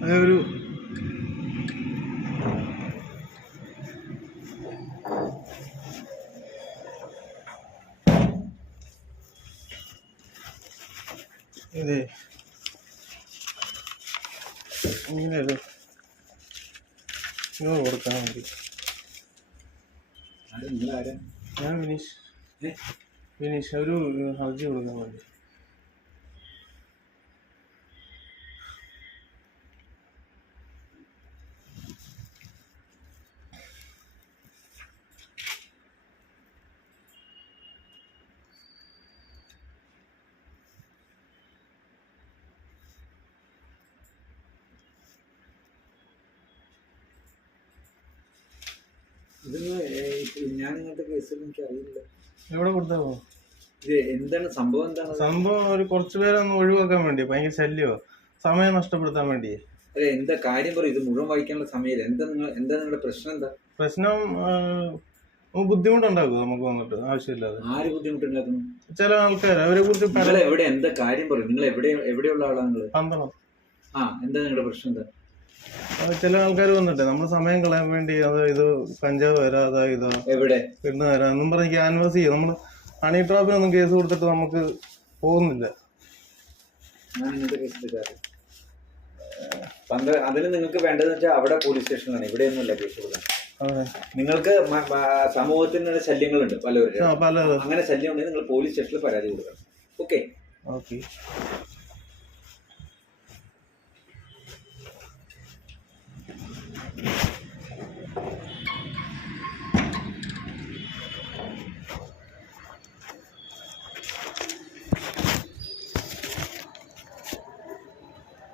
ഒരു ഇതേ. ഇങ്ങനെ ഒരു ഇങ്ങനെ കൊടുക്കാൻ വേണ്ടി ഞാൻ വിനീഷ്. വിനീഷ് ഒരു ഹർജി കൊടുക്കാൻ വേണ്ടി. ഇതൊന്നും ഞാൻ ഇങ്ങനത്തെ കേസിൽ എനിക്ക് അറിയില്ല എവിടെ കൊടുത്താവോ ഇത് എന്താണ് സംഭവം എന്താണ്? സംഭവം ഒരു കുറച്ച് പേരൊന്ന് ഒഴിവാക്കാൻ വേണ്ടി ഭയങ്കര ശല്യമോ? സമയം നഷ്ടപ്പെടുത്താൻ വേണ്ടി. അല്ലെ എന്താ കാര്യം പറയും? ഇത് മുഴുവൻ വായിക്കാനുള്ള സമയമില്ല. എന്താ നിങ്ങൾ എന്താ നിങ്ങളുടെ പ്രശ്നം എന്താ? പ്രശ്നം ബുദ്ധിമുട്ടുണ്ടാക്കും നമുക്ക് വന്നിട്ട് ആവശ്യമില്ലാതെ. ആര് ബുദ്ധിമുട്ടുണ്ടാക്കുന്നു? ചില ആൾക്കാർ അവരെ കുറിച്ച് നിങ്ങൾ എവിടെ എന്താ കാര്യം പറയും? നിങ്ങൾ എവിടെ എവിടെയുള്ള ആളാണ് നിങ്ങൾ പന്തളം. ആ എന്താ നിങ്ങളുടെ പ്രശ്നം എന്താ? ചില ആൾക്കാർ വന്നിട്ട് നമ്മൾ സമയം കളയാൻ വേണ്ടി അത് ഇത് കഞ്ചാവ് തരാം അതാ ഇതോ എവിടെ? പെണ്ണ് തരാം. എന്നും പറഞ്ഞ് ക്യാൻവാസ് ചെയ്യും. നമ്മൾ ഹണി ട്രാപ്പിനൊന്നും കേസ് കൊടുത്തിട്ട് നമുക്ക് പോകുന്നില്ല. അതിന് നിങ്ങൾക്ക് വേണ്ടതെന്ന് വെച്ചാൽ അവിടെ പോലീസ് സ്റ്റേഷനിലാണ് ഇവിടെയൊന്നുമല്ല കേസ് കൊടുക്കാൻ. നിങ്ങൾക്ക് സമൂഹത്തിന് ശല്യങ്ങളുണ്ട് പലവരും. പല അങ്ങനെ ശല്യം ഉണ്ടെങ്കിൽ നിങ്ങൾ പോലീസ് സ്റ്റേഷനിൽ പരാതി കൊടുക്കണം. Okay okay